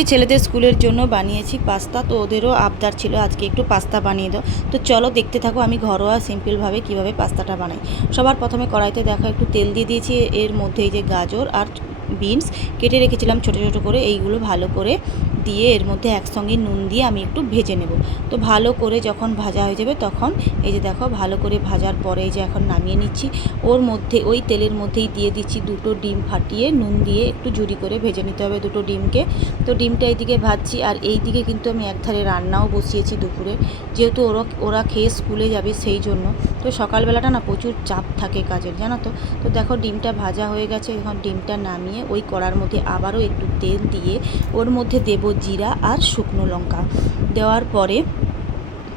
আজকে ছেলেদের স্কুলের জন্য বানিয়েছি পাস্তা, তো ওদেরও আবদার ছিল আজকে একটু পাস্তা বানিয়ে দাও। তো চলো দেখতে থাকো, আমি ঘরোয়া সিম্পলভাবে কীভাবে পাস্তাটা বানাই। সবার প্রথমে কড়াইতে দেখো, একটু তেল দিয়ে দিয়েছি, এর মধ্যে এই যে গাজর আর বিনস কেটে রেখেছিলাম ছোটো ছোটো করে, এইগুলো ভালো করে দিয়ে এর মধ্যে একসঙ্গে নুন দিয়ে আমি একটু ভেজে নেব। তো ভালো করে যখন ভাজা হয়ে যাবে তখন এই যে দেখো ভালো করে ভাজার পরে এই যে এখন নামিয়ে নিচ্ছি। ওর মধ্যে ওই তেলের মধ্যেই দিয়ে দিচ্ছি দুটো ডিম ফাটিয়ে নুন দিয়ে একটু জুড়ি করে ভেজে নিতে হবে দুটো ডিমকে। তো ডিমটা এইদিকে ভাজছি আর এই দিকে কিন্তু আমি একধারে রান্নাও বসিয়েছি দুপুরে। যেহেতু ওরা ওরা খেয়ে স্কুলে যাবে সেই জন্য। তো সকালবেলাটা না প্রচুর চাপ থাকে কাজের, জানো তো? তো দেখো ডিমটা ভাজা হয়ে গেছে। এখন ডিমটা নামিয়ে ওই কড়ার মধ্যে আবারও একটু তেল দিয়ে ওর মধ্যে দেব জিরা আর শুকনো লঙ্কা। দেওয়ার পরে,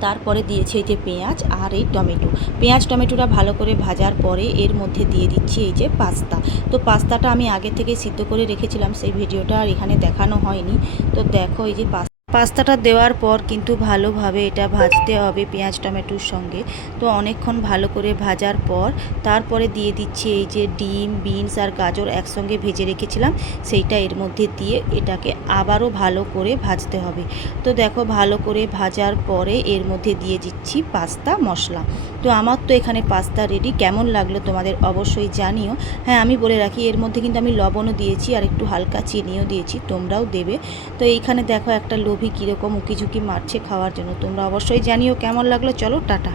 তারপরে দিয়েছি এই যে পেঁয়াজ আর এই টমেটো। পেঁয়াজ, টমেটোটা ভালো করে ভাজার পরে এর মধ্যে দিয়ে দিচ্ছি এই যে পাস্তা। তো পাস্তাটা আমি আগে থেকে সিদ্ধ করে রেখেছিলাম, সেই ভিডিওটা আর এখানে দেখানো হয়নি। তো দেখো এই যে পাস্তা পাস্তাটা দেওয়ার পর কিন্তু ভালোভাবে এটা ভাজতে হবে পেঁয়াজ, টমেটোর সঙ্গে। তো অনেকক্ষণ ভালো করে ভাজার পর তারপরে দিয়ে দিচ্ছি এই যে ডিম, বিনস আর গাজর একসঙ্গে ভেজে রেখেছিলাম। সেইটা এর মধ্যে দিয়ে এটাকে আবারও ভালো করে ভাজতে হবে। তো দেখো ভালো করে ভাজার পরে এর মধ্যে দিয়ে দিচ্ছি পাস্তা, মশলা। তো আমার তো এখানে পাস্তা রেডি কেমন লাগল তোমাদের অবশ্যই জানিও। হ্যাঁ আমি বলে রাখি, এর মধ্যে কিন্তু আমি লবণও দিয়েছি আর একটু হালকা চিনিও দিয়েছি, তোমরাও দেবে। তো এইখানে দেখো একটা লোভী কীরকম উকিঝুঁকি মারছে খাওয়ার জন্য। তোমরা অবশ্যই জানিও। কেমন লাগল? চলো টাটা।